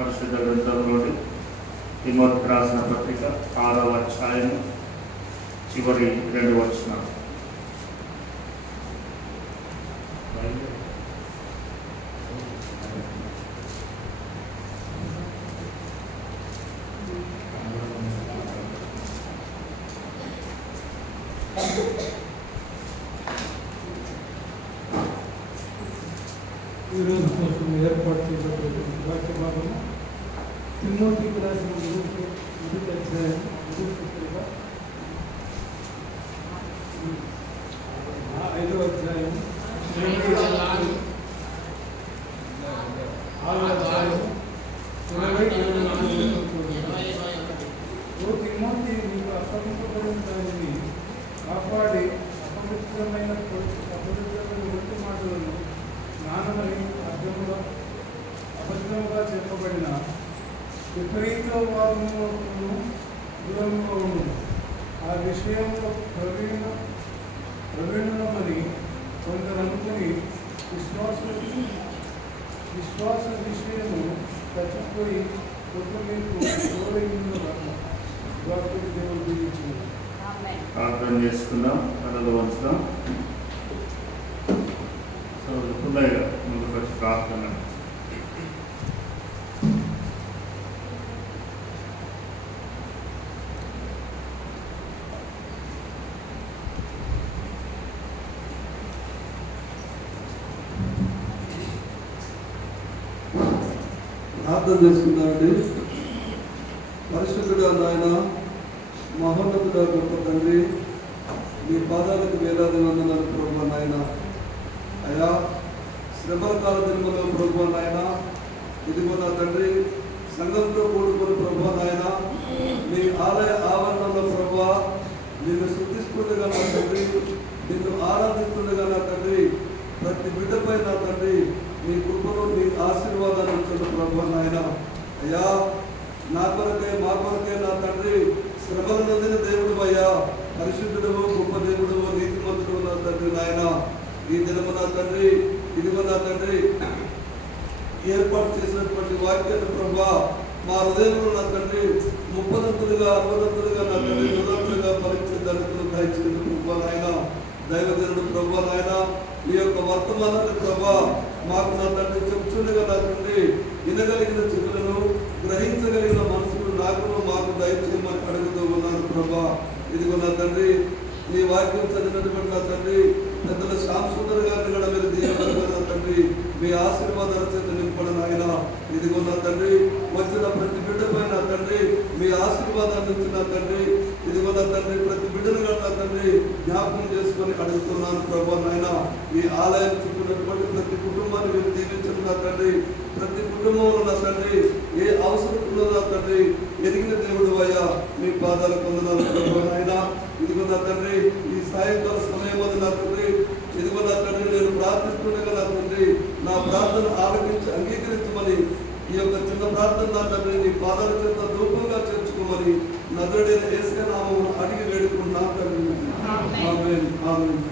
పరిశుద్ధ గ్రంథంలోని తిమోతికి రాసిన పత్రిక 6వ అధ్యాయం చివరి 2 వచనాలు. ఈరోజు కోసం ఏర్పాటు చేయబడిన వాక్య భాగం తిమోతికి రాసిన మొదటి అధ్యాయం 5వ అధ్యాయం 6వ తిమోతి నీకు అసంపబడిన దానిని కాపాడి అపవిత్రమైన ఒట్టి మాటలను జ్ఞానమని అబద్ధముగా చెప్పబడిన విపరీత వాదములను దూరంలో ఉండు. ఆ విషయంలో ప్రవీణమని కొందరు అనుకుని విశ్వాస విషయము తప్పిపోయి కొత్త మీకు దేవుడు దీవించింది. ప్రార్థన చేసుకుందాం, కళలు వంచుదాం. సో హృదయగా ముందుకు వచ్చి ప్రార్థన. ప్రార్థన చేసుకుందామండి. పరిశుద్ధుడా నాయన, మహోన్నతుడా గొప్ప తండ్రి, మీ పాదాలకు వేలాది వందనాలు ప్రభువా నాయన. అయా శ్రమల కాల దినములో ప్రభువా నాయన, ఇదిగో నా తండ్రి సంఘంతో కూడుకుని ప్రభువా నాయన, మీ ఆలయ ఆవరణలో ప్రభువా నిన్ను శుద్ధిస్తుండగా నా తండ్రి, నిన్ను ఆరాధిస్తుండగా నా తండ్రి, ప్రతి బిడ్డపై నా తండ్రి మీ కృపను మీ ఆశీర్వాదాలు ఇచ్చిన ప్రభువా నాయన. అయ్యా నా కొరకే మా కొరకే నా తండ్రి శ్రమలు నొందిన దేవుడు అయ్యా, పరిశుద్ధుడు గొప్ప దేవుడు నీతిమంతుడు నా తండ్రి నాయన. ఈ దినము నా తండ్రి ఇదిగో నా తండ్రి ఏర్పాటు చేసినటువంటి వాక్యాన్ని ప్రభా మా హృదయంలో నా తండ్రి 30ంతులుగా 60ంతులుగా నా తండ్రి 100ంతులుగా పరీక్ష దళితులు దయచేందుకు ప్రభా నాయన. దైవజనుడు ప్రభా నాయన, ఈ యొక్క వర్తమానాన్ని ప్రభా మాకు నా తండ్రి చెప్తుండగా నా తండ్రి వినగలిగిన చెవులను గ్రహించగలిగిన మనసులు నాకును మాకు దయచేయమని అడుగుతూ ఉన్నాను ప్రభా. ఇదిగో నా తండ్రి నీ వాక్యం చదివినటువంటి నా తండ్రి పెద్దల శ్యామసుందర్ గారిని కూడా మీరు దీవెనగా నా తండ్రి మీ ఆశీర్వాదాల చేత నింపడం ఆయన. ఇదిగో నా తండ్రి వచ్చిన ప్రతి బిడ్డపై నా తండ్రి మీ ఆశీర్వాదాన్ని ఇచ్చిన తండ్రి, ఇదిగో నా తండ్రి ప్రతి బిడ్డను నా తండ్రి జ్ఞాపకం చేసుకొని అడుగుతున్నాను ప్రభా నాయన. ఈ ఆలయం చుట్టున్నటువంటి ప్రతి కుటుంబాన్ని మీరు దీవించండి నా తండ్రి. ప్రతి కుటుంబంలో నా తండ్రి ఏ అవసరం ఉందో నా తండ్రి ఎదిగిన దేవుడు అయ్యా, మీ పాదాలు పొందనాలు ప్రభా నాయన. ఇదిగో నా తండ్రి ఈ సాయంకాల సమయం అది నా తండ్రి, ఇదిగో నా తండ్రి నేను ప్రార్థిస్తుండగా నా తండ్రి నా ప్రార్థన ఆలకించి అంగీకరించమని ఈ యొక్క చిన్న ప్రార్థన నా తండ్రి నీ పాదాల చేత ధూపంగా చేర్చుకోమని నజరుడైన యేసు నామమున అడిగి వేడుకుంటున్నాను తండ్రి. ఆమేన్ ఆమేన్.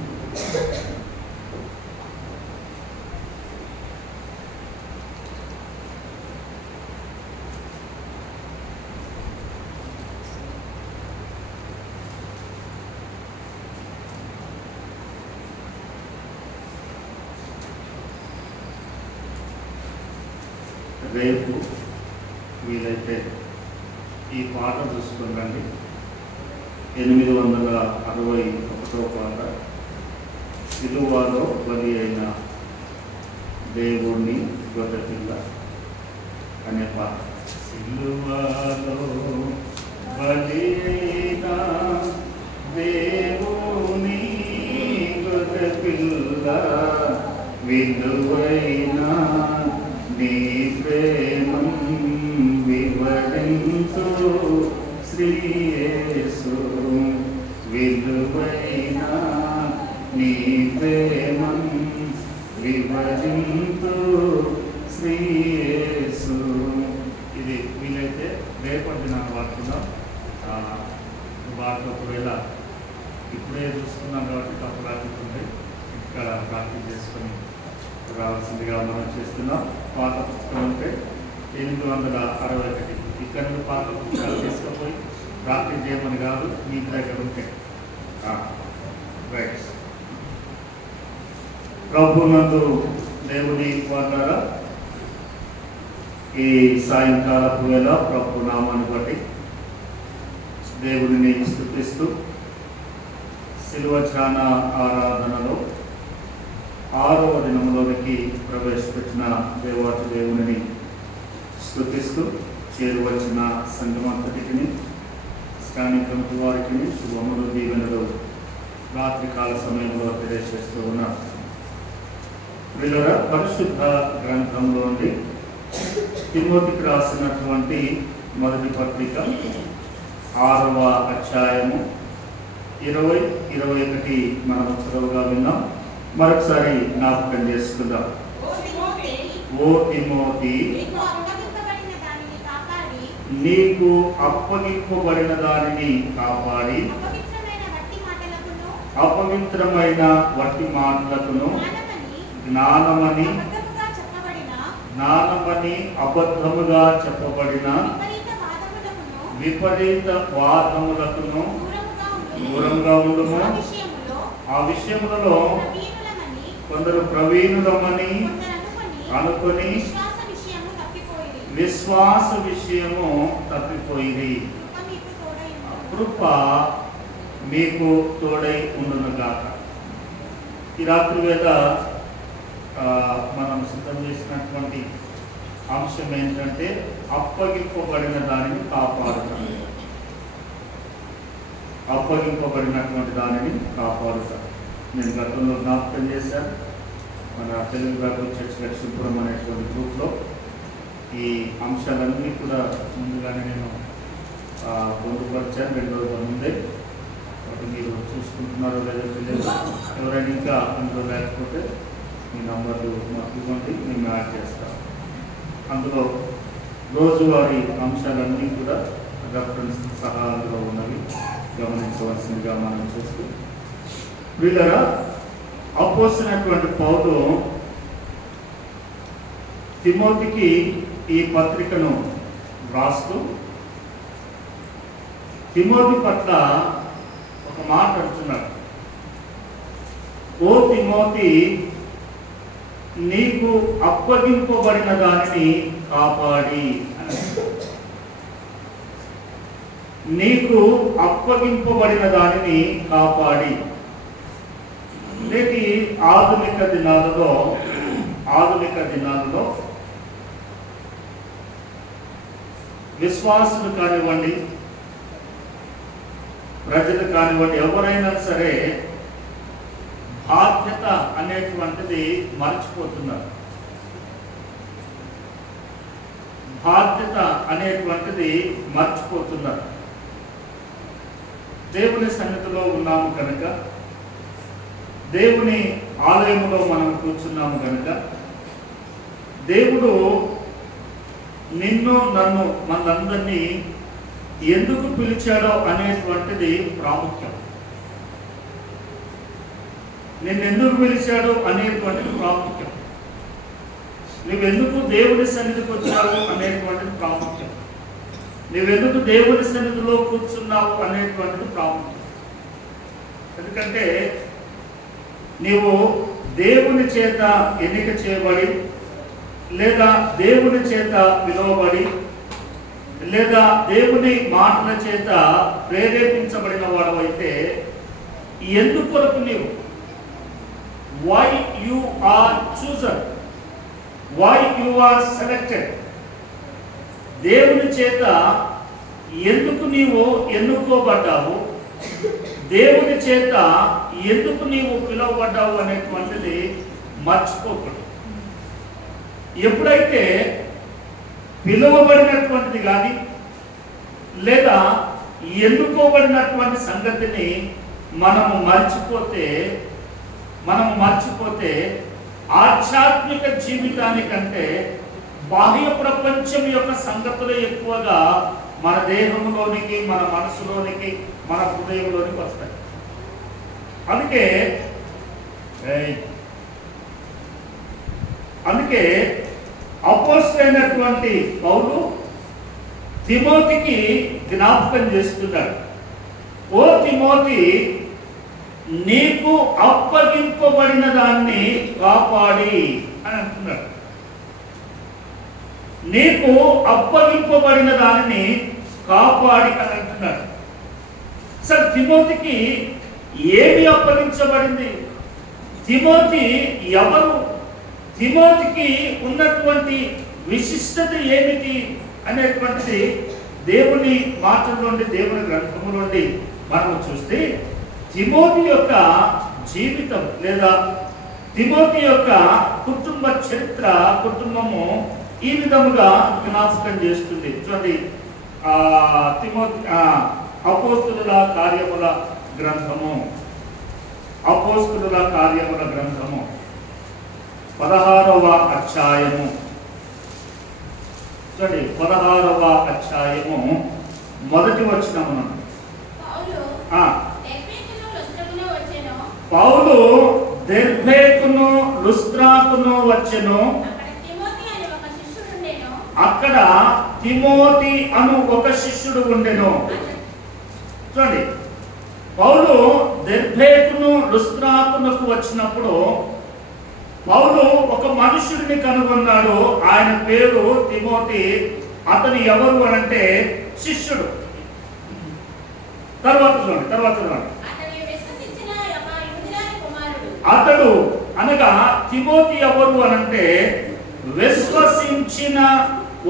రేపు వీలైతే ఈ పాట చూసుకుందండి. 861వ పాట, సిలువలో బలి అయిన దేవుణ్ణి గొర్రెపిల్ల అనే పాట. సిలువలో బలి అయిన దేవుని గొర్రెపిల్ల విలువైన నీ ప్రేమం వివరించు శ్రీ యేసు, విలువైన నీ ప్రేమం వివరించు శ్రీ యేసు. ఇది వీలైతే రేపటి నాకు వాడుతున్నాం. వాటిలో ఒకవేళ ఇప్పుడే చూస్తున్నాం కాబట్టి తప్పు రాకుంటుంది ఇక్కడ ప్రాక్టీస్ చేసుకొని రావాల్సిందిగా మనం చేస్తున్నాం. పాత పుస్తకం ఉంటే 861 ఇక్కడ నుండి పాత పుస్తకాలు తీసుకుపోయి ప్రార్థన చేయమని కాదు, మీకు దగ్గర ఉంటే రైట్. ప్రభునందు దేవుని వారులారా, ఈ సాయంకాలపు వేళ ప్రభు నామాన్ని బట్టి దేవుడిని స్తుతిస్తూ శిలువ ధ్యాన ఆరాధనలో 6వ దినములోనికి ప్రవేశపెట్టిన దేవాతి దేవుని స్తుతిస్తూ చేరువచ్చిన సంఘమంతటికి, స్థానిక వారికి శుభములు దీవెనలు రాత్రికాల సమయంలో తెలియజేస్తూ ఉన్నారు. వీళ్ళ పరిశుద్ధ గ్రంథంలోని తిమోతికి రాసినటువంటి మొదటి పత్రిక 6వ అధ్యాయము 20-21 మనం చదువుగా విన్నాం. మరొకసారి జ్ఞాపకం చేసుకుందాం. ఓ తిమోతి, నీకు అప్పగింపబడిన దానిని కాపాడి అపవిత్రమైన వట్టి మాటలకును జ్ఞానమని అబద్ధముగా చెప్పబడిన విపరీత వాదములకును దూరంగా ఉండుము. ఆ విషయములలో కొందరు ప్రవీణులమని అనుకొని విశ్వాస విషయము తప్పిపోయింది. కృప మీకు తోడై ఉండునుగాక. ఈ రాత్రి వేళ మనం సిద్ధం చేసినటువంటి అంశం ఏంటంటే అప్పగింపబడిన దానిని కాపాడుతాం. అప్పగింపబడినటువంటి దానిని కాపాడుతాం. నేను గతంలో జ్ఞాపకం చేశాను. మన తెలుగు బైబిల్ చర్చ్ లక్ష్మీపురం అనేటువంటి గ్రూప్లో ఈ అంశాలన్నీ కూడా ముందుగానే నేను పొందుపరిచాను 2 రోజుల ముందే. కాబట్టి మీరు చూసుకుంటున్నారో లేదో తెలియదు. ఎవరైనా ఇంకా అందులో లేకపోతే మీ నంబర్లు మాకు ఇవ్వండి, మేము యాడ్ చేస్తాం. అందులో రోజువారీ అంశాలన్నీ కూడా రెఫరెన్స్ సహా అందులో ఉన్నవి గమనించవలసిందిగా మనం చూస్తూ, వీళ్ళరా అపోస్తలుడైనటువంటి పౌలు తిమోతికి ఈ పత్రికను రాస్తూ తిమోతి పట్ల ఒక మాట అంటున్నాడు. ఓ తిమోతి, నీకు అప్పగింపబడిన దానిని కాపాడి. నీకు అప్పగింపబడిన దానిని కాపాడి. నేటి ఆధునిక దినాలలో విశ్వాసులు కానివ్వండి, ప్రజలు కానివ్వండి, ఎవరైనా సరే బాధ్యత అనేటువంటిది మర్చిపోతున్నారు. దేవుని సన్నిధిలో ఉన్నాము కనుక, దేవుని ఆలయంలో మనం కూర్చున్నాము కనుక, దేవుడు నిన్ను నన్ను మనందరినీ ఎందుకు పిలిచాడో అనేటువంటిది ప్రాముఖ్యం. నిన్నెందుకు పిలిచాడు అనేటువంటిది ప్రాముఖ్యం. నువ్వెందుకు దేవుని సన్నిధికి వచ్చావు అనేటువంటిది ప్రాముఖ్యం. నువ్వెందుకు దేవుని సన్నిధిలో కూర్చున్నావు అనేటువంటిది ప్రాముఖ్యం. ఎందుకంటే నీవు దేవుని చేత ఎన్నిక చేయబడి, లేదా దేవుని చేత పిలువబడి, లేదా దేవుని మాటల చేత ప్రేరేపించబడిన వాడవైతే ఎందుకొరకు నీవు, why you are chosen, why you are selected, దేవుని చేత ఎందుకు నీవు ఎన్నుకోబడ్డావు, దేవుని చేత ఎందుకు నీవు పిలువబడ్డావు అనేటువంటిది మర్చిపోకూడదు. ఎప్పుడైతే పిలువబడినటువంటిది కానీ లేదా ఎన్నుకోబడినటువంటి సంగతిని మనము మర్చిపోతే ఆధ్యాత్మిక జీవితానికంటే బాహ్య ప్రపంచం యొక్క సంగతులు ఎక్కువగా మన దేహంలోనికి, మన మనసులోనికి, మన హృదయంలోనికి వస్తాయి. అందుకే అపోస్తలుడైనటువంటి పౌలు తిమోతికి జ్ఞాపకం చేస్తున్నాడు. ఓ తిమోతి, నీకు అప్పగింపబడిన దాన్ని కాపాడి అని అంటున్నాడు. నీకు అప్పగింపబడిన దానిని కాపాడి అని అంటున్నాడు. సార్, తిమోతికి ఏమి అప్పగించబడింది? తిమోతి ఎవరు? తిమోతికి ఉన్నటువంటి విశిష్టత ఏమిటి అనేటువంటిది దేవుని మాటల నుండి, దేవుని గ్రంథము నుండి మనం చూస్తే తిమోతి యొక్క జీవితం లేదా తిమోతి యొక్క కుటుంబ చరిత్ర, కుటుంబము ఈ విధముగా జ్ఞాపకం చేస్తుంది. చూడండి, తిమోతి అపోస్తలుల కార్యముల గ్రంథము, అపోస్తలుల కార్యముల గ్రంథము 16వ అధ్యాయము. చూడండి, 16వ అధ్యాయము మొదటి వచనము. పౌలు దెర్బేకును లుస్త్రాకును వచ్చెను. అక్కడ తిమోతి అను ఒక శిష్యుడు ఉండెను. చూడండి, పౌలు దెర్బేకును లుస్త్రాకునకు వచ్చినప్పుడు పౌలు ఒక మనుషుడిని కనుగొన్నాడు. ఆయన పేరు తిమోతి. అతను ఎవరు అనంటే శిష్యుడు. తర్వాత అతడు అనగా తిమోతి ఎవరు అనంటే విశ్వసించిన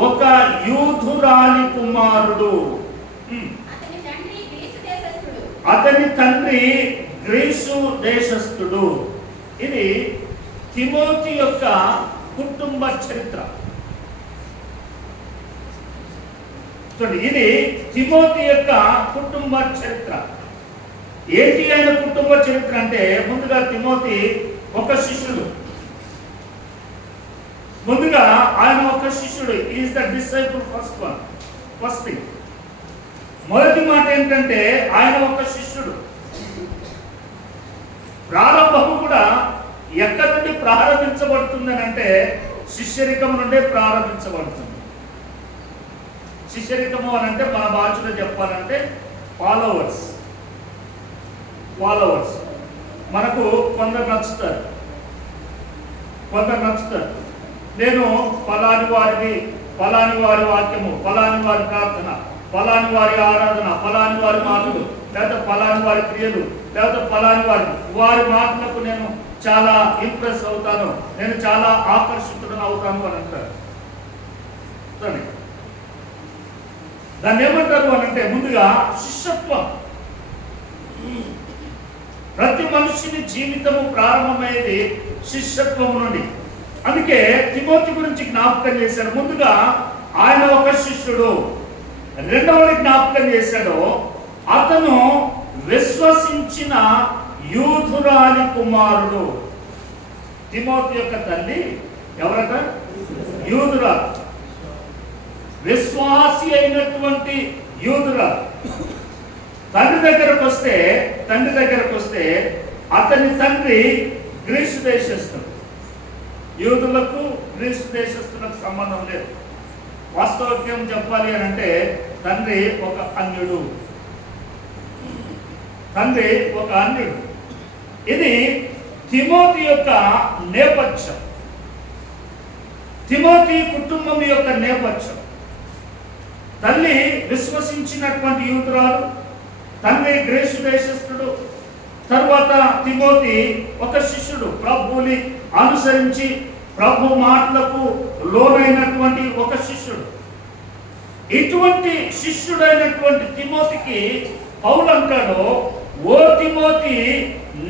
ఒక యూదురాలి కుమారుడు. అతని తండ్రి గ్రీసు దేశస్థుడు. ఇది తిమోతి యొక్క కుటుంబ చరిత్ర. చూడండి, ఇది తిమోతి యొక్క కుటుంబ చరిత్ర. ఏంటి ఆయన కుటుంబ చరిత్ర అంటే, ముందుగా తిమోతి ఒక శిష్యుడు. ముందుగా ఆయన ఒక శిష్యుడు. Is the disciple first thing. మొదటి మాట ఏంటంటే ఆయన ఒక శిష్యుడు. ప్రారంభము కూడా ఎక్కడి నుండి ప్రారంభించబడుతుంది అని అంటే శిష్యరికము నుండే ప్రారంభించబడుతుంది. శిష్యరికము అని అంటే మన భాషలో చెప్పాలంటే ఫాలోవర్స్. మనకు కొందరు నచ్చుతారు. నేను ఫలాని వారిది, ఫలాని వారి వాక్యము, ఫలాని వారి ప్రార్థన, ఫలాని వారి ఆరాధన, ఫలాని వారి మాటలు, లేదా ఫలాని వారి క్రియలు, లేదా ఫలాని వారి మాటలకు నేను చాలా ఇంప్రెస్ అవుతాను, నేను చాలా ఆకర్షితులను అవుతాను అని అంటారు. దాన్ని ఏమంటారు అని అంటే ముందుగా శిష్యత్వం. ప్రతి మనిషిని జీవితము ప్రారంభమయ్యేది శిష్యత్వం నుండి. అందుకే తిమోతి గురించి జ్ఞాపకం చేశాడు. ముందుగా ఆయన ఒక శిష్యుడు. రెండవది జ్ఞాపకం చేశాడు, అతను విశ్వసించిన యూదురాలి కుమారుడు. తిమోతి యొక్క తల్లి ఎవరట? యూదురాలు. విశ్వాసి అయినటువంటి యూదురాలు. తండ్రి దగ్గరకు వస్తే అతని తండ్రి గ్రీసు దేశస్థుడు. యూదులకు గ్రీసు దేశస్థులకు సంబంధం లేదు. వాస్తవికం చెప్పాలి అని అంటే తండ్రి ఒక అన్యుడు. ఇది తిమోతి యొక్క నేపథ్యం, తిమోతి కుటుంబం యొక్క నేపథ్యం. తల్లి విశ్వసించినటువంటి యూదురాలు, తండ్రి గ్రీసు దేశస్థుడు. తర్వాత తిమోతి ఒక శిష్యుడు, ప్రభువుని అనుసరించి ప్రభు మాటలకు లోనైనటువంటి ఒక శిష్యుడు. ఇటువంటి శిష్యుడైనటువంటి తిమోతికి పౌలు అంటాడు, ఓ తిమోతి,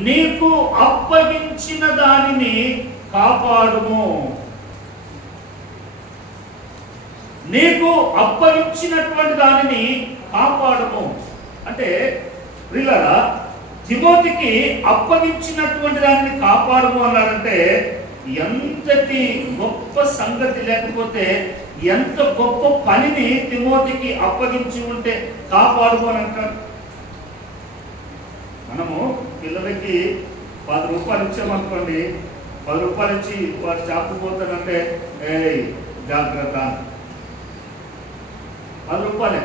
నీకు అప్పగించిన దానిని కాపాడుము. నీకు అప్పగించినటువంటి దానిని కాపాడుము అంటే ప్రియులారా, తిమోతికి అప్పగించినటువంటి దానిని కాపాడుము అన్నాడంటే ఎంతటి గొప్ప సంగతి, లేకపోతే ఎంత గొప్ప పనిని తిమోతికి అప్పగించి ఉంటే కాపాడుము అని అంటాడు. మనము పిల్లలకి 10 రూపాయలు ఇచ్చామనుకోండి, 10 రూపాయలు ఇచ్చి వాడు చాపుకుపోతాడంటే జాగ్రత్త. 10 రూపాయలే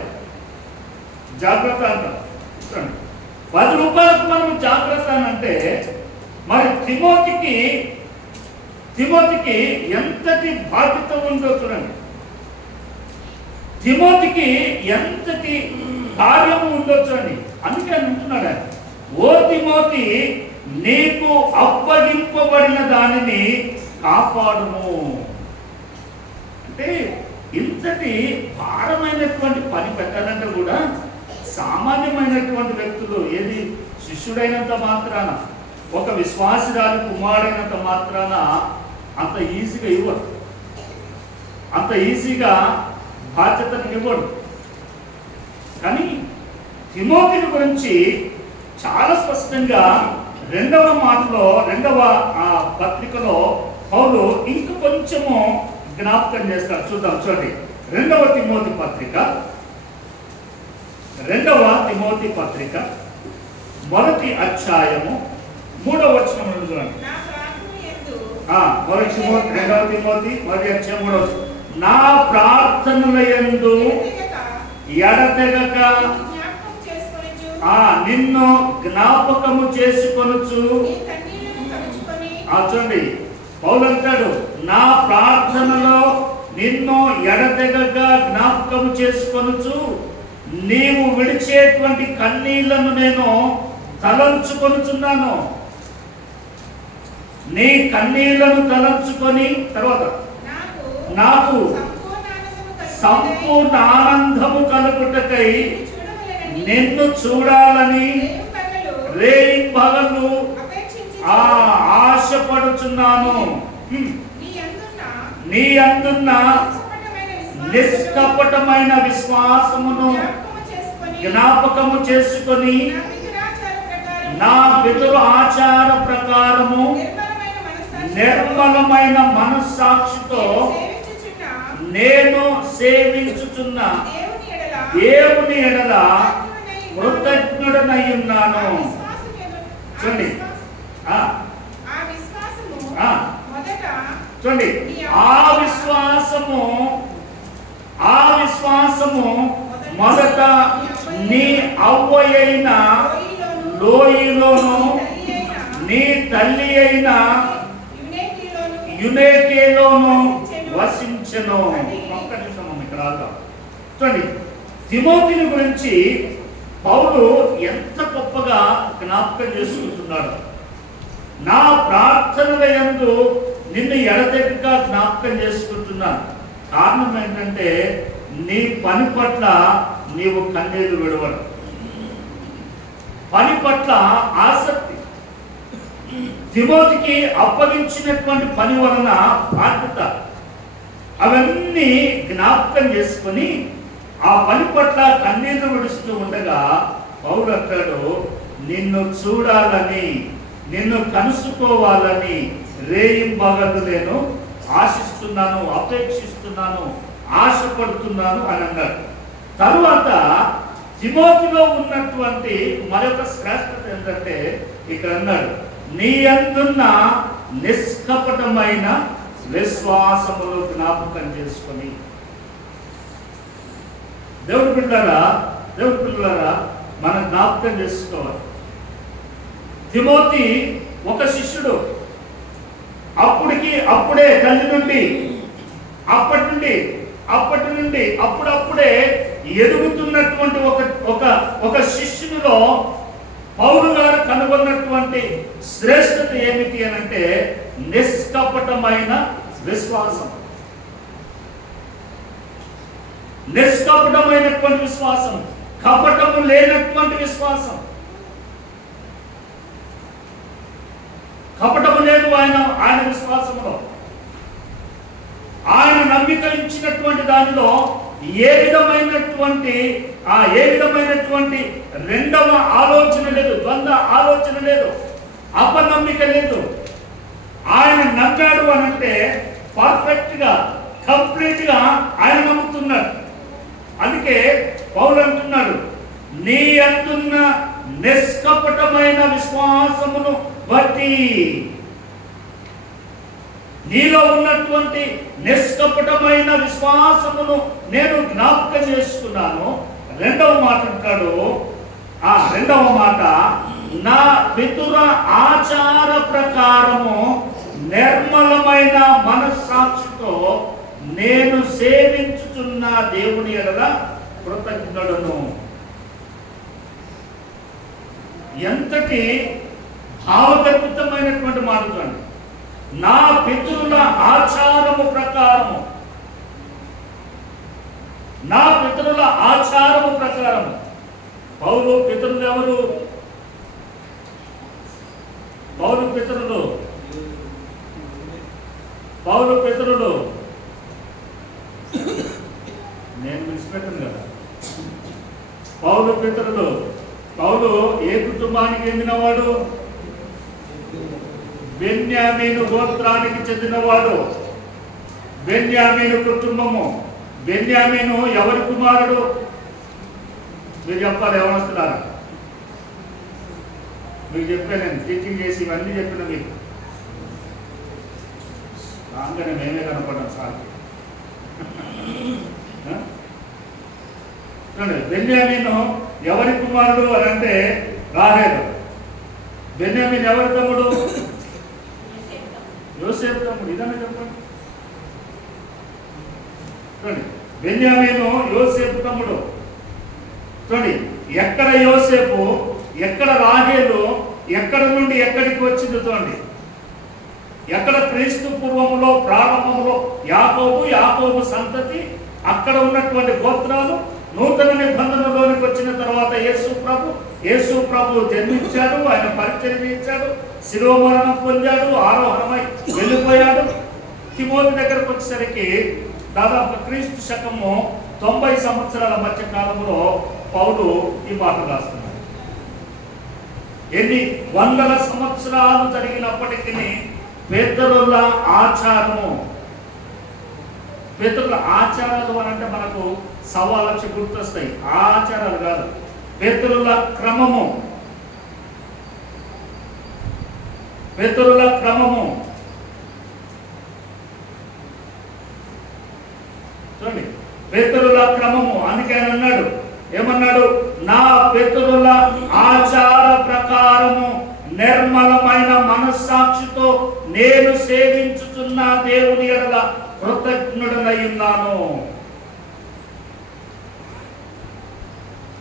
జాగ్రత్త అంట. 10 రూపాయలకు మనం జాగ్రత్త అంటే మరి తిమోతికి ఎంతటి బాధ్యత ఉందో చూడండి. తిమోతికి ఎంతటి కార్యము ఉందో చూడండి. అందుకే అంటున్నాడు ఆయన, ఓ తిమోతి, నీకు అప్పగింపబడిన దానిని కాపాడుము. అంటే ఇంతటి భారమైనటువంటి పని పెట్టాలంటే కూడా సామాన్యమైనటువంటి వ్యక్తులు, ఏది శిష్యుడైనంత మాత్రాన, ఒక విశ్వాసిరాలు కుమారుడైనంత మాత్రాన అంత ఈజీగా ఇవ్వడు, అంత ఈజీగా బాధ్యతను ఇవ్వడు. కానీ తిమోతిని గురించి చాలా స్పష్టంగా రెండవ పత్రికలో పౌలు ఇంక కొంచెము జ్ఞాపకం చేస్తారు. చూద్దాం, చూడండి. 2వ తిమోతి పత్రిక 1వ అధ్యాయము 3వ వచనం చూడండి. 2వ తిమోతి 1వ అధ్యాయం 3వ వచనం. నా ప్రార్థనల యందు ఎడతెగక నిన్ను జ్ఞాపకము చేసుకొనుచు. చూడండి, పౌలు అంటాడు, నా ప్రార్థనలో నిన్ను ఎడతెగక జ్ఞాపకము చేసుకొనుచు, నీవు విడిచేటువంటి కన్నీళ్లను నేను తలంచుకొనుచున్నాను. నీ కన్నీళ్లను తలంచుకొని తర్వాత నాకు సంపూర్ణ ఆనందము కలుగుటకై నిన్ను చూడాలని రేయింబగళ్ళు ఆశపడుచున్నాను. నీ అందున్న నిష్కపటమైన విశ్వాసమును జ్ఞాపకము చేసుకొని నా పితరు ఆచార ప్రకారము నిర్మలమైన మనస్సాక్షితో నేను సేవించుచున్న దేవుని ఎడల కృతజ్ఞుడనై ఉన్నాను. చూడండి, చూడండి, ఆ విశ్వాసము మొదట నీ అవ్వయైన లోయలోను నీ తల్లి అయిన యునేకేలోను వసించెను. ఒక్క నిమిషం ఇక్కడ ఆగుదాం. చూడండి, తిమోతిని గురించి పౌలు ఎంత గొప్పగా జ్ఞాపకం చేసుకుంటున్నాడు. నా ప్రార్థనల యందు నిన్ను ఎడతెగక జ్ఞాపకం చేసుకుంటున్నాను. కారణం ఏంటంటే నీ పని పట్ల నీవు కన్నీళ్లు విడవడం, పని పట్ల ఆసక్తి, తిమోతికి అప్పగించినటువంటి పని వలన బాధ్యత, అవన్నీ జ్ఞాపకం చేసుకొని ఆ పని పట్ల కన్నీళ్లు విడుస్తూ ఉండగా పౌలు అంటాడు, నిన్ను చూడాలని, నిన్ను కలుసుకోవాలని రేయింబగళ్ళు నేను ఆశిస్తున్నాను, అపేక్షిస్తున్నాను, ఆశపడుతున్నాను అని అన్నాడు. తరువాత తిమోతిలో ఉన్నటువంటి మరొక శ్రేష్టత ఏంటంటే ఇక్కడ అన్నాడు, నీ అందున్న నిష్కపటమైన విశ్వాసములు జ్ఞాపకం చేసుకొని. దేవుడి పిల్లలారా మనం జ్ఞాపకం చేసుకోవాలి. తిమోతి ఒక శిష్యుడు, అప్పుడే తల్లి నుండి అప్పటి నుండి అప్పుడప్పుడే ఎదుగుతున్నటువంటి ఒక శిష్యునిలో పౌలు గారు కనుగొన్నటువంటి శ్రేష్టత ఏమిటి అని అంటే నిష్కపటమైన విశ్వాసం. నిష్కపటమైనటువంటి విశ్వాసం, కపటము లేనటువంటి విశ్వాసం. కపటము లేదు ఆయన విశ్వాసంలో. ఆయన నమ్మిక ఇచ్చినటువంటి దానిలో ఏ విధమైనటువంటి రెండవ ఆలోచన లేదు, ద్వంద్వ ఆలోచన లేదు, అపనమ్మిక లేదు. ఆయన నమ్మాడు అనంటే పర్ఫెక్ట్ గా, కంప్లీట్ గా ఆయన నమ్ముతున్నాడు. అందుకే పౌలు అంటున్నాడు, నీ అందున్న నిష్కపటమైన విశ్వాసమును బట్టి, నీలో ఉన్నటువంటి నిష్కపటమైన విశ్వాసమును నేను జ్ఞాపకం చేసుకున్నాను. రెండవ మాట అంటాడు, ఆ రెండవ మాట, నా పితరుల ఆచార ప్రకారము నిర్మలమైన మనస్సాక్షితో నేను సేవించుచున్న దేవుని ఎడల కృతజ్ఞుడను. ఎంతటి భావగర్భితమైనటువంటి మాట చూడండి. నా పితరుల ఆచారము ప్రకారము, నా పితరుల ఆచారము ప్రకారము. పౌలు పితరులు ఎవరు? పౌలు పితరులు నేను విడిచిపెట్టను కదా. పౌలు పితరులు. పౌలు ఏ కుటుంబానికి చెందినవాడు? బెన్యామీను గోత్రానికి చెందినవాడు. బెన్యామీను కుటుంబము. బెన్యామీను ఎవరి కుమారుడు? మీరు చెప్పాలి, ఎవరు వస్తున్నారు? మీకు చెప్పాను, టీచింగ్ చేసి ఇవన్నీ చెప్పిన మీకు రాగానే మేమే కనపడ్డాం సార్. బెన్యామీను ఎవరి కుమారుడు అని అంటే రాహేలు. బెన్యామీను ఎవరి తమ్ముడు? యోసేపు తమ్ముడు. ఇదన్నా చెప్పండి. చూడండి, బెన్యామీను యోసేపు తమ్ముడు. చూడండి, ఎక్కడ యోసేపు, ఎక్కడ రాహేలు, ఎక్కడ నుండి ఎక్కడికి వచ్చింది చూడండి. ఎక్కడ క్రీస్తు పూర్వములో ప్రారంభంలో యాకోబు సంతతి, అక్కడ ఉన్నటువంటి గోత్రాలు. నూతన నిబంధనలోనికి వచ్చిన తర్వాత యేసు ప్రభు జన్మించాడు, ఆయన పరిచయం చేశాడు, శిలువ మరణం పొందాడు, ఆరోహణమై వెళ్ళిపోయాడు. తిమోతి దగ్గరకు వచ్చేసరికి దాదాపు క్రీస్తు శకము 90 సంవత్సరాల మధ్య కాలంలో పౌలు ఈ మాట రాస్తున్నాడు. ఎన్ని వందల సంవత్సరాలు జరిగినప్పటికీ పితరుల ఆచారము, పితరుల ఆచారాలు అని అంటే మనకు 1,000,000 గుర్తొస్తాయి. ఆ ఆచారాలు కాదు, పితరుల క్రమము. పితరుల క్రమము చూడండి, పితరుల క్రమము. అందుకే ఆయన అన్నాడు, ఏమన్నాడు? నా పితరుల ఆచార ప్రకారము నిర్మలమైన మనస్సాక్షితో నేను సేవించుచున్న దేవుని ఎడల కృతజ్ఞుడనై ఉన్నాను.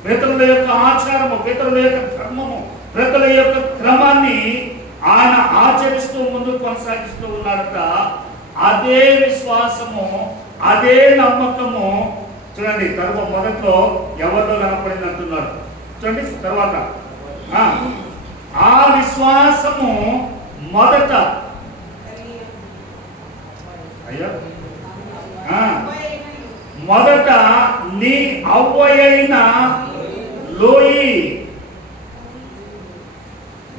పితరుల యొక్క ఆచారము, పితరుల యొక్క ధర్మము, పితరుల యొక్క క్రమాన్ని ఆయన ఆచరిస్తూ ముందుకు కొనసాగిస్తూ ఉన్నాడట. అదే విశ్వాసము, అదే నమ్మకము. చూడండి, తర్వాత మొదట్లో ఎవరిలో కనపడింది అంటున్నాడు. చూడండి తర్వాత, ఆ విశ్వాసము మొదట మొదట నీ అవ్వయైన లోయి.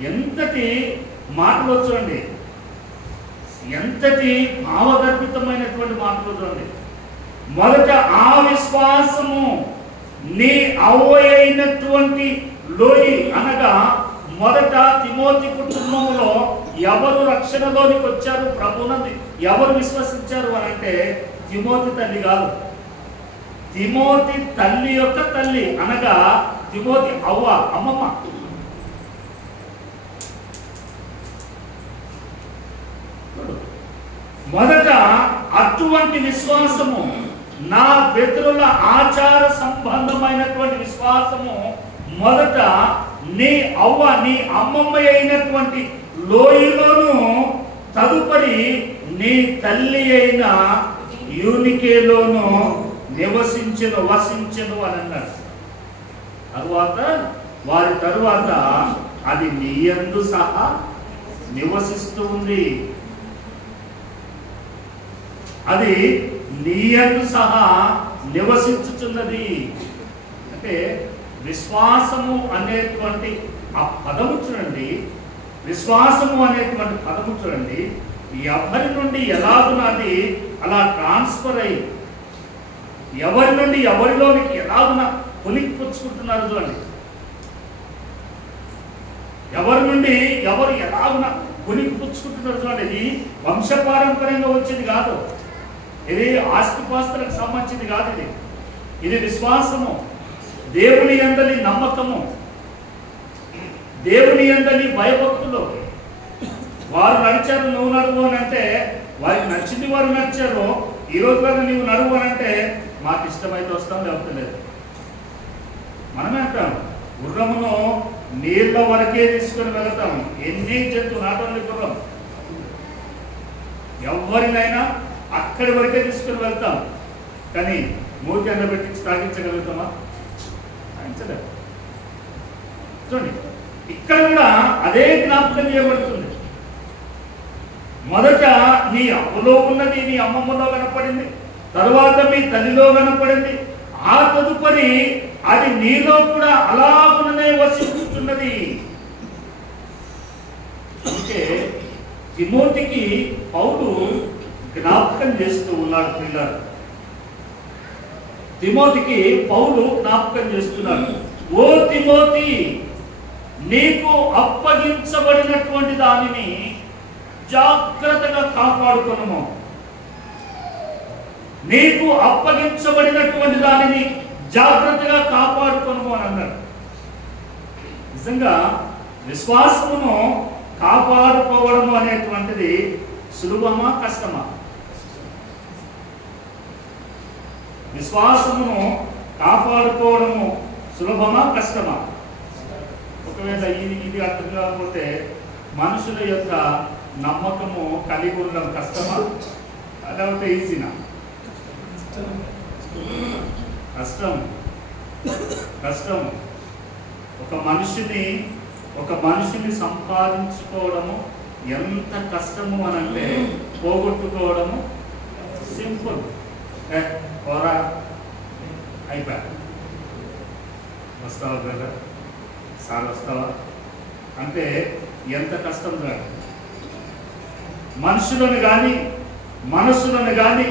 ఎంతటి మాటలు చూడండి, ఎంతటి భావగర్భితమైనటువంటి మాటలు చూడండి. మొదట ఆ విశ్వాసము నీ అవ్వయైనటువంటి లోయి అనగా మొదట తిమోతి కుటుంబంలో ఎవరు రక్షణలోనికి వచ్చారు, ప్రభువునందు ఎవరు విశ్వసించారు అని అంటే తిమోతి తల్లి కాదు, తిమోతి తల్లి యొక్క తల్లి అనగా తిమోతి అవ్వ, అమ్మమ్మ. మొదట అటువంటి విశ్వాసము, నా పితరుల ఆచార సంబంధమైనటువంటి విశ్వాసము మొదట నీ అవ్వ, నీ అమ్మమ్మ అయినటువంటి లోయలోను, తదుపరి నీ తల్లి అయిన యూనికేలోను వసించెను అని అన్నాడు. వారి తరువాత అది నీ యందు సహా నివసిస్తూ ఉంది. అది నీ యందు సహా నివసించుచున్నది. అంటే విశ్వాసము అనేటువంటి ఆ పదము చూడండి, విశ్వాసము అనేటువంటి పదము చూడండి, ఎవరి నుండి ఎలాగునది అలా ట్రాన్స్ఫర్ అయ్యి ఎవరి నుండి ఎవరిలోనికి ఎలాగున పులికిపుచ్చుకుంటున్నారు చూడండి. ఎవరి నుండి ఎవరు ఎలాగున కొనికి పుచ్చుకుంటున్నారు. చూడండి, ఇది వంశపారంపర్యంగా వచ్చేది కాదు, ఇది ఆస్తిపాస్తులకు సంబంధించింది కాదు, ఇది విశ్వాసము, దేవుని యందలి నమ్మకము, దేవుని యందలి భయభక్తులు. వారు నడిచారు, నువ్వు నడువు అని అంటే వారికి నచ్చింది వారు నడిచారు. ఈ రోజు వరకు నీవు నడువు అని అంటే మాకు ఇష్టమైతే వస్తాం, లేకపోతే లేదు. మనమే అంటాం, గుర్రమును నీళ్ళ వరకే తీసుకొని వెళ్తాం. ఎన్ని జంతువు, నాట్ ఓన్లీ గుర్రం, ఎవరినైనా అక్కడి వరకే తీసుకొని వెళ్తాం. కానీ మూతి ఎండబెట్టి తాగించగలుగుతామా? తాగించలేదు. చూడండి, ఇక్కడ కూడా అదే జ్ఞాపకం చేయబడుతుంది. మొదట నీ అమ్మలో ఉన్నది నీ అమ్మమ్మలో కనపడింది, తరువాత మీ తల్లిలో కనపడింది, ఆ తదుపరి అది నీలో కూడా అలాగుననే వసించుతున్నది. అందుకే తిమోతికి పౌలు జ్ఞాపకం చేస్తూ ఉన్నాడు. పిల్లలు, తిమోతికి పౌలు జ్ఞాపకం చేస్తున్నాడు. ఓ తిమోతి, నీకు అప్పగించబడినటువంటి దానిని జాగ్రత్తగా కాపాడుకొనుము. నీకు అప్పగించబడినటువంటి దానిని జాగ్రత్తగా కాపాడుకొనుము అని అన్నాడు. నిజంగా విశ్వాసమును కాపాడుకోవడము అనేటువంటిది సులభమా కష్టమా? విశ్వాసమును కాపాడుకోవడము సులభమా కష్టమా? ఒకవేళ ఇది అర్థం కాకపోతే మనుషుల యొక్క నమ్మకము కలిగి ఉండడం కష్టమా లేకపోతే ఈజీనా? కష్టం, కష్టం. ఒక మనిషిని సంపాదించుకోవడము ఎంత కష్టము అనంటే పోగొట్టుకోవడము సింపుల్. పోరా అయిపోయా, వస్తావా బ్రదర్, సార్ వస్తావా అంటే ఎంత కష్టం కాదు. మనుషులను కానీ మనసులను కానీ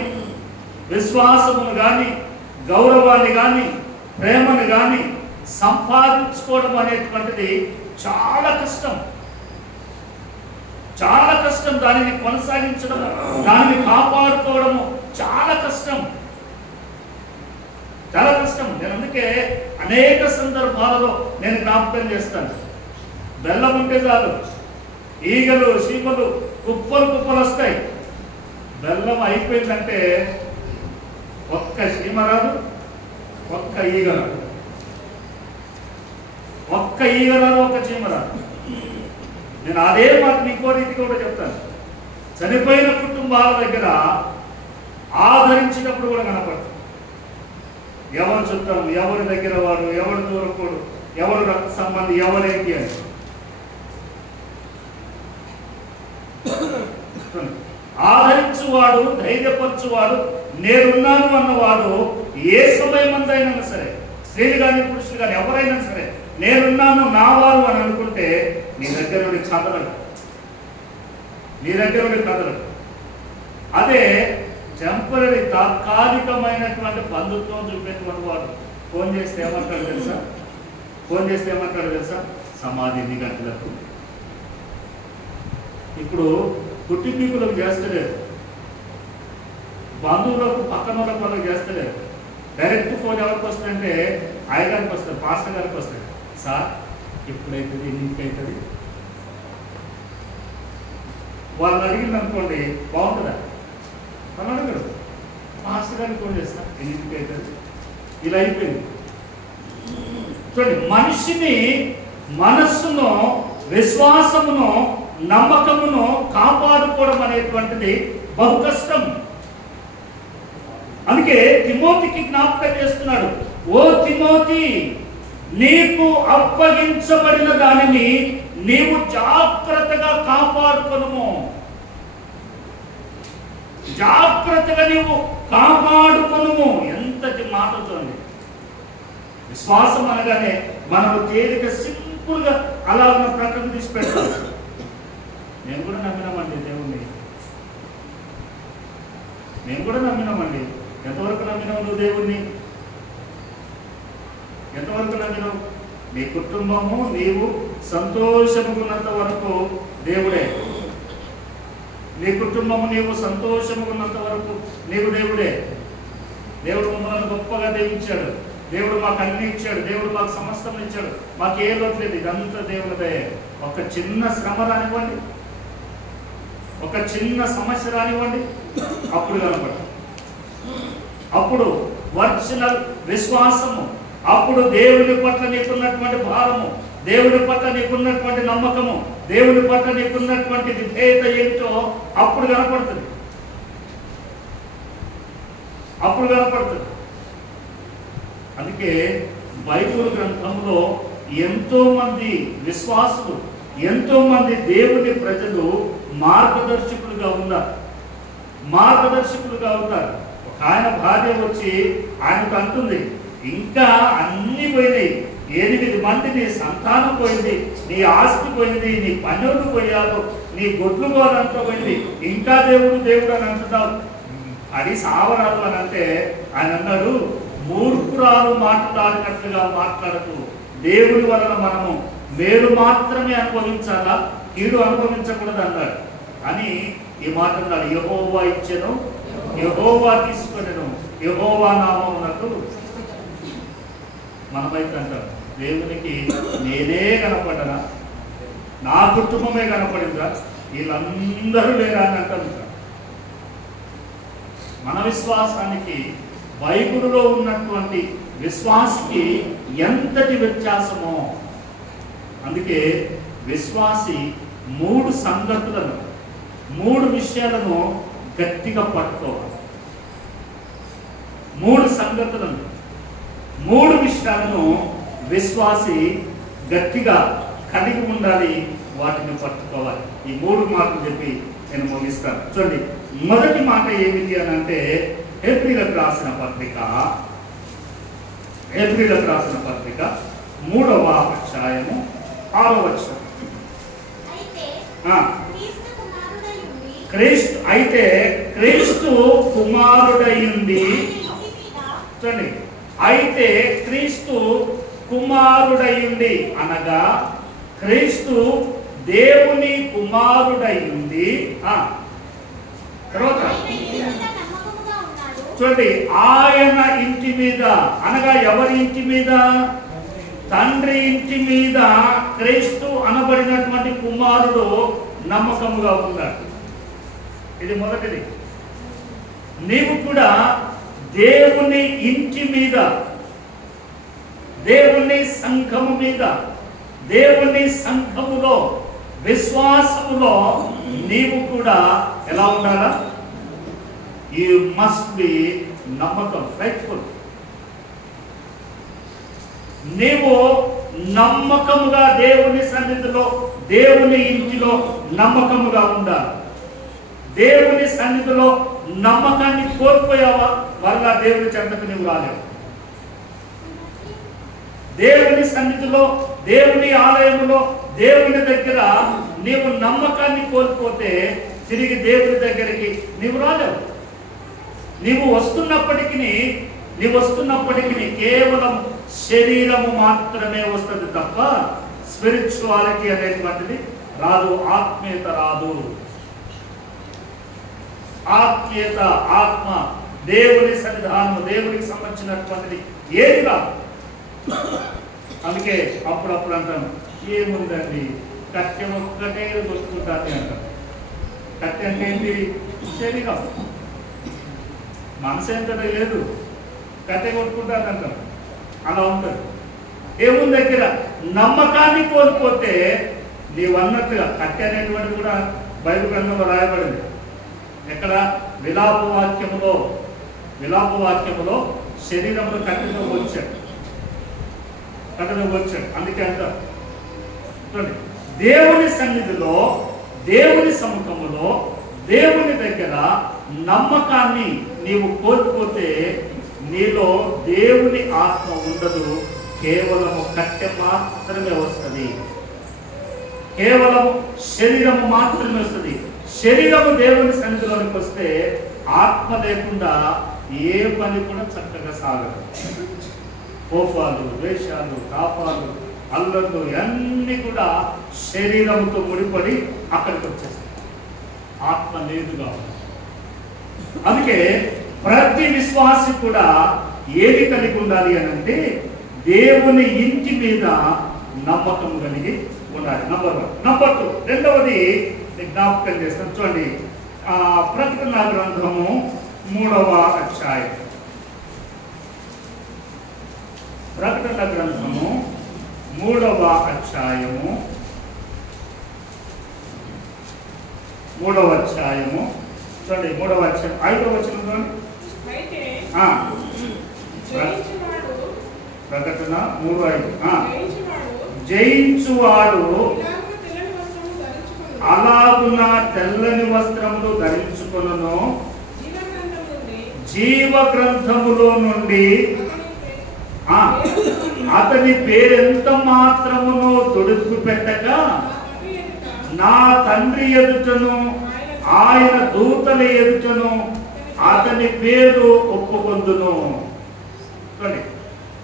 విశ్వాసమును కానీ గౌరవాన్ని కానీ ప్రేమను కానీ సంపాదించుకోవడం అనేటువంటిది చాలా కష్టం, చాలా కష్టం. దానిని కొనసాగించడము, దానిని కాపాడుకోవడము చాలా కష్టం, చాలా కష్టం. నేను అందుకే అనేక సందర్భాలలో నేను జ్ఞాపకం చేస్తాను. బెల్లం ఉంటే చాలు, ఈగలు చీమలు కుప్పలు కుప్పలు వస్తాయి. బెల్లం అయిపోయిందంటే ఒక్క చీమ రాదు, ఒక్క ఈగ రాదు, ఒక్క ఈగ రాదు, ఒక్క చీమ రాదు. నేను అదే మాట ఇంకో రీతి కూడా చెప్తాను. చనిపోయిన కుటుంబాల దగ్గర ఆదరించినప్పుడు కూడా కనపడుతుంది. ఎవరు చుట్టాము, ఎవరి దగ్గర వాడు, ఎవరు దూరకూడు, ఎవరు రక్త సంబంధి, ఎవరేంటి అని. ఆదరించువాడు, ధైర్యపరచువాడు, నేనున్నాను అన్నవాడు ఏ సమయమందైనా సరే, స్త్రీలు కానీ పురుషులు కానీ ఎవరైనా సరే, నేనున్నాను నా వారు అని అనుకుంటే నీ దగ్గర నుండి కదలడు, నీ దగ్గర నుండి కదలడు. అదే టెంపరీ తాత్కాలికమైనటువంటి బంధుత్వం చూపేటువంటి వాడు ఫోన్ చేస్తే ఏమంటాడు తెలుసా? ఫోన్ చేస్తే ఏమంటాడు తెలుసా? సమాధి 8 గంటలకు. ఇప్పుడు కుటుంబీకులకు చేస్తలేదు, బంధువులకు పక్కన వాళ్ళకు చేస్తలేదు. డైరెక్ట్ ఫోన్ ఎవరికి వస్తుందంటే అయ్యగారికి వస్తుంది, పాస్టర్ గారికి వస్తుంది. సార్ ఎప్పుడైతుంది, ఎన్నింటికి అవుతుంది? వాళ్ళని అడిగింది అనుకోండి, బాగుంటుందా? వాళ్ళు అడగడు. పాస్టర్ గారికి ఫోన్ చేస్తా, ఎన్నింటికి అవుతుంది? ఇలా అయిపోయింది. చూడండి, మనిషిని మనస్సును, విశ్వాసమును, నమ్మకమును కాపాడుకోవడం అనేటువంటిది బహు కష్టం. అందుకే తిమోతికి జ్ఞాపకం చేస్తున్నాడు. ఓ తిమోతి, నీకు అప్పగించబడిన దానిని నీవు జాగ్రత్తగా కాపాడుకొనుము. జాగ్రత్తగా నీవు కాపాడుకొనుము. ఎంతటి మాటతోంది. విశ్వాసం అనగానే మనము తేలిక సింపుల్గా అలా ఉన్న ప్రకటన తీసి పెడతాం. నేను కూడా నమ్మినామండి దేవుణ్ణి, నేను కూడా నమ్మినామండి. ఎంతవరకు నమ్మినావు నువ్వు దేవుణ్ణి? ఎంతవరకు నమ్మినావు? నీ కుటుంబము నీవు సంతోషముకున్నంత వరకు దేవుడే. నీ కుటుంబము నీవు సంతోషంగా ఉన్నంత వరకు నీవు దేవుడే. దేవుడు మమ్మల్ని గొప్పగా దీవించాడు. దేవుడు మాకు అన్ని ఇచ్చాడు. దేవుడు మాకు సమస్తం ఇచ్చాడు. మాకు ఏ లోటు లేదు. ఇదంతా దేవుడిదే. ఒక చిన్న శ్రమ రానివ్వండి, ఒక చిన్న సమస్య రానివ్వండి, అప్పుడు కనపడ, అప్పుడు ఒరిజినల్ విశ్వాసము, అప్పుడు దేవుని పట్ల నీకున్నటువంటి భారము, దేవుని పట్ల నీకున్నటువంటి నమ్మకము, దేవుని పట్ల నీకున్నటువంటి విధేయత ఏమిటో అప్పుడు కనపడుతుంది. అప్పుడు కనపడుతుంది. అందుకే బైబిల్ గ్రంథంలో ఎంతో మంది విశ్వాసులు, ఎంతో మంది దేవుని ప్రజలు మార్గదర్శకులుగా ఉన్నారు. మార్గదర్శకులుగా ఉన్నారు. ఒక ఆయన భార్య వచ్చి ఆయనకు అంటుంది, ఇంకా అన్ని పోయినాయి, 8 మంది నీ సంతానం పోయింది, నీ ఆస్తి పోయింది, నీ పనులు పోయారు, నీ గొడ్లు గోరంతా పోయింది, ఇంకా దేవుడు దేవుడు అని అంటున్నావు, అది సావరాదు అని అంటే ఆయన అన్నాడు, మూర్ఖురాలు మాట్లాడినట్లుగా మాట్లాడకు. దేవుని వలన మనము మేలు మాత్రమే అనుభవించాలా, కీడు అనుభవించకూడదు అన్నాడు. అని ఈ మాట అన్నాడు, యెహోవా ఇచ్చెను, యెహోవా తీసుకొనెను, యెహోవా నామమునకు. మనమైతే అంటాం, దేవునికి నేనే కనపడనా, నా కుటుంబమే కనపడిందా, వీళ్ళందరూ లేరా అని అంటారు. మన విశ్వాసానికి బైబిలులో ఉన్నటువంటి విశ్వాసికి ఎంతటి వ్యత్యాసమో. అందుకే విశ్వాసి 3 సంగతులను, 3 విషయాలను గట్టిగా పట్టుకోవాలి. 3 సంగతులను, 3 విషయాలను విశ్వాసి గట్టిగా కలిగి ఉండాలి, వాటిని పట్టుకోవాలి. ఈ 3 మాటలు చెప్పి నేను ముగిస్తాను. చూడండి, మొదటి మాట ఏమిటి అని అంటే హెబ్రీలకు రాసిన పత్రిక, హెబ్రీలకు రాసిన పత్రిక 3వ అధ్యాయము 6వ వచనం. అయితే క్రీస్తు కుమారుడయుండి, చూడండి, అయితే క్రీస్తు కుమారుడయుండి అనగా క్రీస్తు దేవుని కుమారుడయుండి. తర్వాత చూడండి, ఆయన ఇంటి మీద అనగా ఎవరి ఇంటి మీద? తండ్రి ఇంటి మీద క్రీస్తు అనబడినటువంటి కుమారుడు నమ్మకముగా ఉన్నాడు. ఇది మొదటిది. నీవు కూడా దేవుని ఇంటి మీద, దేవుని సంఘము మీద, దేవుని సంఘములో, విశ్వాసములో నీవు కూడా ఎలా ఉండాలా? యు మస్ట్ బి నమ్మకం, ఫెయిత్ఫుల్. నీవు నమ్మకముగా దేవుని సన్నిధిలో, దేవుని ఇంటిలో నమ్మకముగా ఉండాలి. దేవుని సన్నిధిలో నమ్మకాన్ని కోల్పోయావా, మరలా దేవుని చెంతకు నీవు రాలేవు. దేవుని సన్నిధిలో, దేవుని ఆలయములో, దేవుని దగ్గర నీవు నమ్మకాన్ని కోల్పోతే తిరిగి దేవుని దగ్గరికి నీవు రాలేవు. నీవు వస్తున్నప్పటికీ కేవలం శరీరము మాత్రమే వస్తుంది తప్ప స్పిరిచువాలిటీ అనేటువంటిది రాదు, ఆత్మీయత రాదు. ఆత్మీయత, ఆత్మ, దేవుని సన్నిధానము, దేవునికి సంబంధించినటువంటిది ఏది రాదు. అందుకే అప్పుడప్పుడు అంటాను, ఏముందండి కట్టె ఒక్కటే దొరుకుతుంటాను అంటారు. కట్టె అంటే ఏంటి? శరీరం. మనసు ఏంటంటే లేదు, కట్టె కొట్టుకుంటాను అంటారు. అలా ఉంటుంది. దేవుని దగ్గర నమ్మకాన్ని కోల్పోతే నీవు అన్నట్టుగా కట్టె అనేటువంటిది కూడా బైబిల్ గ్రంథంలో రాయబడింది. ఎక్కడ? విలాప వాక్యములో శరీరంలో కట్టెతో వచ్చాడు. అందుకే అంటారు, చూడండి, దేవుని సన్నిధిలో, దేవుని సముఖములో, దేవుని దగ్గర నమ్మకాన్ని నీవు కోల్పోతే నీలో దేవుని ఆత్మ ఉండదు. కేవలము కట్టె మాత్రమే వస్తుంది, కేవలం శరీరము మాత్రమే వస్తుంది. శరీరము దేవుని సన్నిధిలోనికి వస్తే ఆత్మ లేకుండా ఏ పని కూడా చక్కగా సాగదు. కోపాలు, ద్వేషాలు, తాపాలు, అల్లర్లు అన్నీ కూడా శరీరంతో ముడిపడి అక్కడికి వచ్చేస్తాయి. ఆత్మ లేదుగా ఉంది. అందుకే ప్రతి విశ్వాసి కూడా ఏది కలిగి ఉండాలి అని అంటే దేవుని ఇంటి మీద నమ్మకం కలిగి ఉండాలి. నంబర్ 1. నంబర్ 2, రెండవది జ్ఞాపకం చేస్తాను చూడండి. ప్రకటన గ్రంథము 3వ అధ్యాయం. ప్రకటన గ్రంథము 3వ అధ్యాయము 3వ అధ్యాయము చూడండి. 3వ అధ్యాయం 5వ వచనం చూడండి. ప్రకటన 3:5. జయించువాడు అలాగున తెల్లని వస్త్రములు ధరించుకొనును, జీవ గ్రంథములో నుండి అతని పేరెంత మాత్రమును తొడుగు పెట్టక నా తండ్రి ఎదుటను ఆయన దూతల ఎదుటను అతని పేరు ఒప్పుకొందును.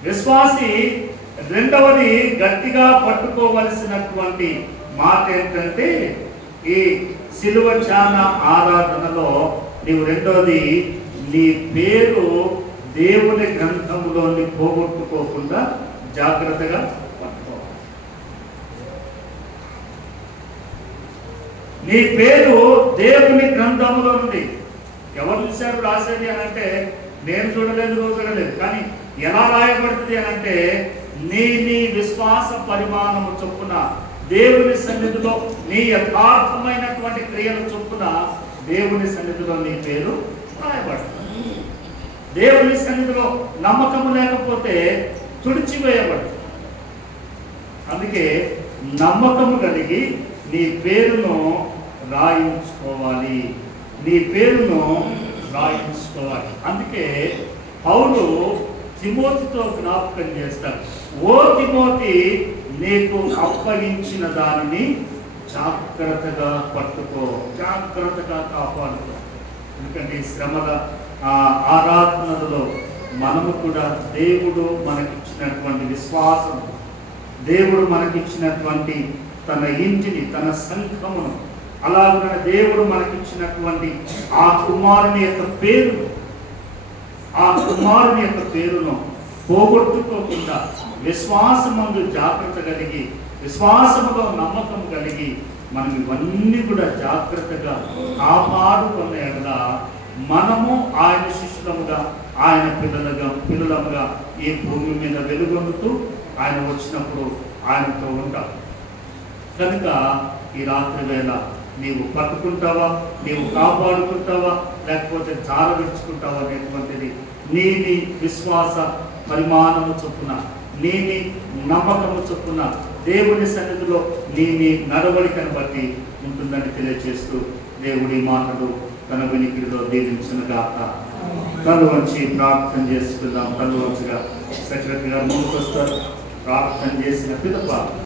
విశ్వాసి రెండవది గట్టిగా పట్టుకోవలసినటువంటి మాట ఏంటంటే ఈ శిలువ ధ్యాన ఆరాధనలో నీవు రెండవది నీ పేరు దేవుని గ్రంథములోని పోగొట్టుకోకుండా జాగ్రత్తగా పట్టుకోవాలి. నీ పేరు దేవుని గ్రంథములో ఉంది. ఎవరు చూశారు రాసేది అని అంటే నేను చూడలేదు, నువ్వు చూడలేదు. కానీ ఎలా రాయబడుతుంది అని అంటే నీ విశ్వాస పరిమాణము చొప్పున దేవుని సన్నిధిలో నీ యథార్థమైనటువంటి క్రియల చొప్పున దేవుని సన్నిధిలో నీ పేరు రాయబడుతుంది. దేవుని సన్నిధిలో నమ్మకము లేకపోతే తుడిచివేయబడుతుంది. అందుకే నమ్మకము కలిగి నీ పేరును రాయించుకోవాలి. నీ పేరును రాయించుకోవాలి. అందుకే పౌలు తిమోతితో జ్ఞాపకం చేస్తాడు. ఓ తిమోతి, నీకు అప్పగించిన దానిని జాగ్రత్తగా పట్టుకో, జాగ్రత్తగా కాపాడుకో. ఎందుకంటే శ్రమల ఆరాధనలో మనము కూడా దేవుడు మనకిచ్చినటువంటి విశ్వాసం, దేవుడు మనకిచ్చినటువంటి తన ఇంటిని, తన సంఘమును, అలాగే దేవుడు మనకిచ్చినటువంటి ఆ కుమారుని యొక్క పేరును, ఆ కుమారుని యొక్క పేరును పోగొట్టుకోకుండా విశ్వాసమందు జాగ్రత్త కలిగి, విశ్వాసములో నమ్మకం కలిగి మనం ఇవన్నీ కూడా జాగ్రత్తగా కాపాడుకున్న ఎడల మనము ఆయన శిష్యులముగా, ఆయన పిల్లలముగా ఈ భూమి మీద వెలుగొందుతూ ఆయన వచ్చినప్పుడు ఆయనతో ఉంటాం. కనుక ఈ రాత్రి వేళ నీవు పట్టుకుంటావా, నీవు కాపాడుకుంటావా, లేకపోతే జారవిడ్చుకుంటావా అనేటువంటిది నీ విశ్వాస పరిమాణము చొప్పున, నీ నమ్మకము చొప్పున దేవుని సన్నిధిలో నీ నడవడికను బట్టి ఉంటుందని తెలియజేస్తూ దేవుడి మాటలు తన వినికిడిలో దీవించునుగాక. కళ్ళు వంచి ప్రార్థన చేసుకుందాం. కళ్ళు వంచిగా సెక్రటరీ గారు ముందుకు వస్తారు. ప్రార్థన చేసిన పిదప